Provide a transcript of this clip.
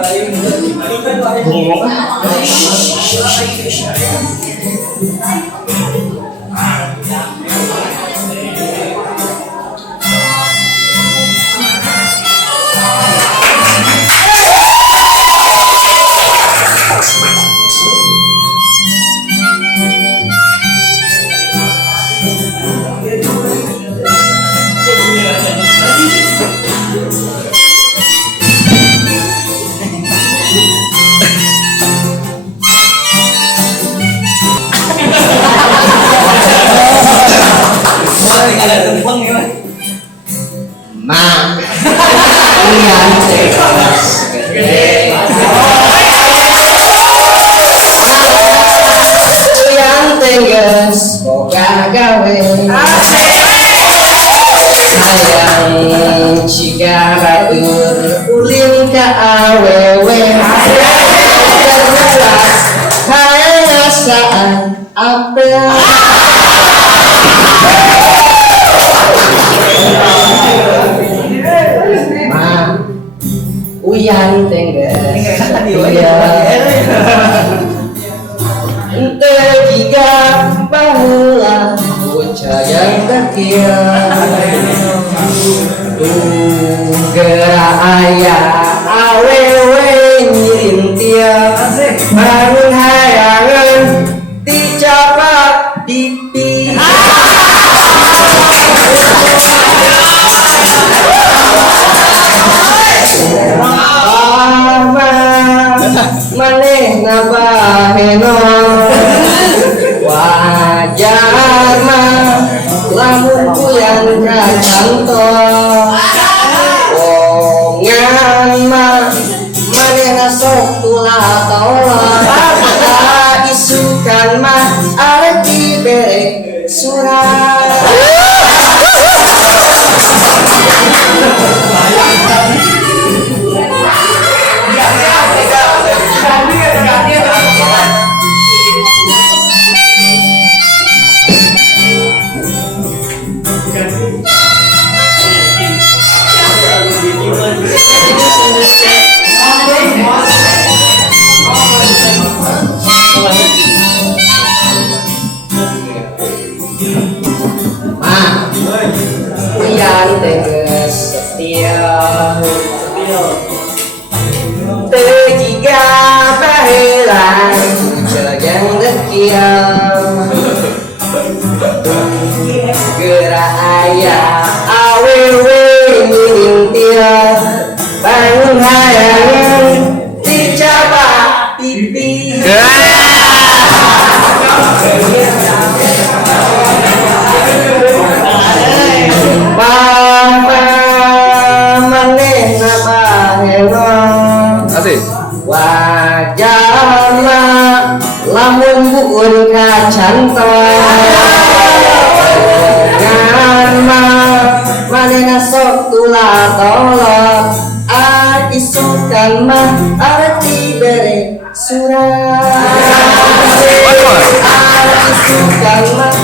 sayang jika batur ulin ka awewe terjelas perasaan apa ma uyan tengges ente tiga bahula bocah yang kecil gerak ayah awewe nyirintia bangun hayangan dicapak pipi maneh ngabaheno wajar mah lamun kuyan ka cantor wongan mah maneh sok tulah tolak isukan mah arep dibere surat Tiga bahelan jalan dekian gerak ayah awewe nyirintia bangun hayangan dicapak pipi wajar mah lamun buun ka cantor ngan mah manehna sok tulah tolak isukan mah arep dibere surat isukan mah